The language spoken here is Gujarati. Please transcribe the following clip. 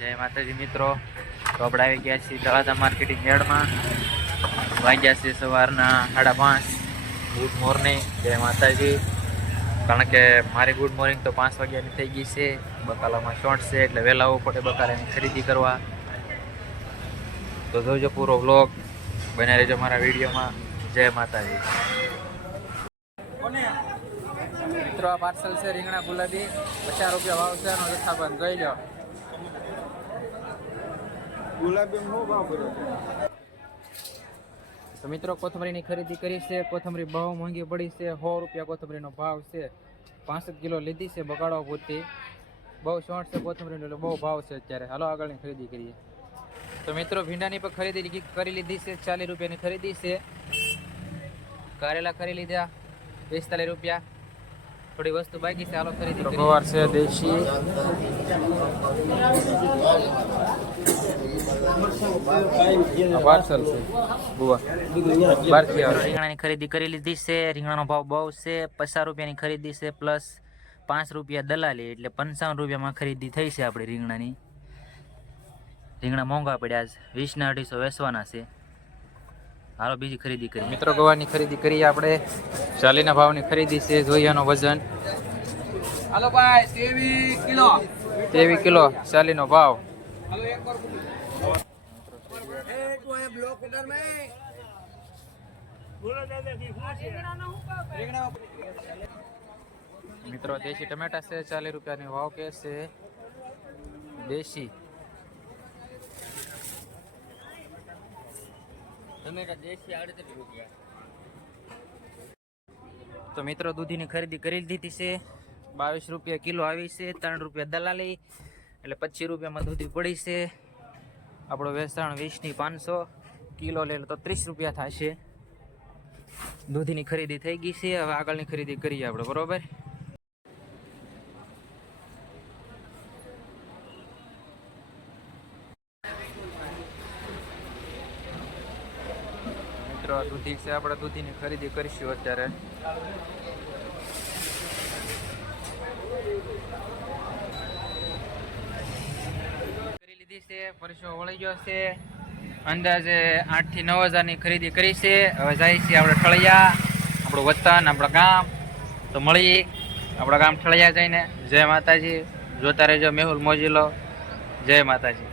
જય માતાજી મિત્રો, તો આપણે આવી ગયા છીએ તળાજા માર્કેટિંગ યાર્ડમાં. વાગ્યા છે સવારના 5:30. ગુડ મોર્નિંગ, જય માતાજી. કારણ કે મારી ગુડ મોર્નિંગ તો 5 વાગ્યાની થઈ ગઈ છે. બકાલામાં શોર્ટ છે એટલે વહેલા આવવું પડે બકાલાની ખરીદી કરવા. તો જોજો પૂરો વ્લોગ, બને રહેજો મારા વિડીયોમાં. જય માતાજી મિત્રો. આ પાર્સલ છે રીંગણા ગુલાબી, 50 રૂપિયા ભાવ છે. એનો જથ્થાબંધ જોઈ લો. ગુલાબી નો ભાવ કર્યો તો મિત્રો કોથમરીની ખરીદી કરી છે. કોથમરી બહુ મોંઘી પડી છે. 100 રૂપિયા કોથમરીનો ભાવ છે. 65 કિલો લીધી છે બગાડવા પૂરતી. બહુ શોર્ટ છે કોથમરીનો એટલે બહુ ભાવ છે અત્યારે. હાલો આગળની ખરીદી કરીએ. તો મિત્રો ભીંડાની પણ ખરીદી કરી લીધી છે. 40 રૂપિયાની ખરીદી છે. કારેલા ખરી લીધા 45 રૂપિયા. થોડી વસ્તુ બાકી છે, હાલો ખરીદી કરીએ. ગવાર છે દેશી, પાર્સલ છે બુવા બહારથી આવે. રીંગણાની ખરીદી કરી લીધી છે. રીંગણાનો ભાવ બહુ છે. 50 રૂપિયાની ખરીદી છે પ્લસ 5 રૂપિયા દલાલી, એટલે 55 રૂપિયામાં ખરીદી થઈ છે આપણી રીંગણાની. રીંગણા મોંઘા પડ્યા છે, 20 ના 250 વેચવાના છે. હાલો બીજી ખરીદી કરી. મિત્રો ગવારની ખરીદી કરીએ આપણે. 40 ના ભાવની ખરીદી છે. જોઈએ એનો વજન. હાલો ભાઈ 23 કિલો 23 કિલો 40 નો ભાવ. મિત્રો દેશી ટમેટા છે 40 રૂપિયાની ભાવ કે છે દેશી ટમેટા. દેશી 38 રૂપિયા. તો મિત્રો દૂધીની ખરીદી કરી દીધી છે. 22 રૂપિયા કિલો આવી છે. 3 રૂપિયા દલાલી, એટલે 25 રૂપિયામાં દૂધી પડી છે. આપણો વેચાણ 20 ની 500 કિલો લે તો 30 રૂપિયા થશે. દૂધીની ખરીદી થઈ ગઈ છે. હવે આગળની ખરીદી કરીએ આપણે, બરોબર. મિત્રો દૂધી છે, આપણે દૂધીની ખરીદી કરીશું અત્યારે. પરસો વળી ગયો છે. અંદાજે 8 થી 9 હજારની ખરીદી કરી છે. હવે જાય છે આપણે ઠળિયા, આપણું વતન, આપણા ગામ. તો મળીએ આપણા ગામ ઠળિયા જઈને. જય માતાજી. જોતા રહેજો મેહુલ મોજીલો. જય માતાજી.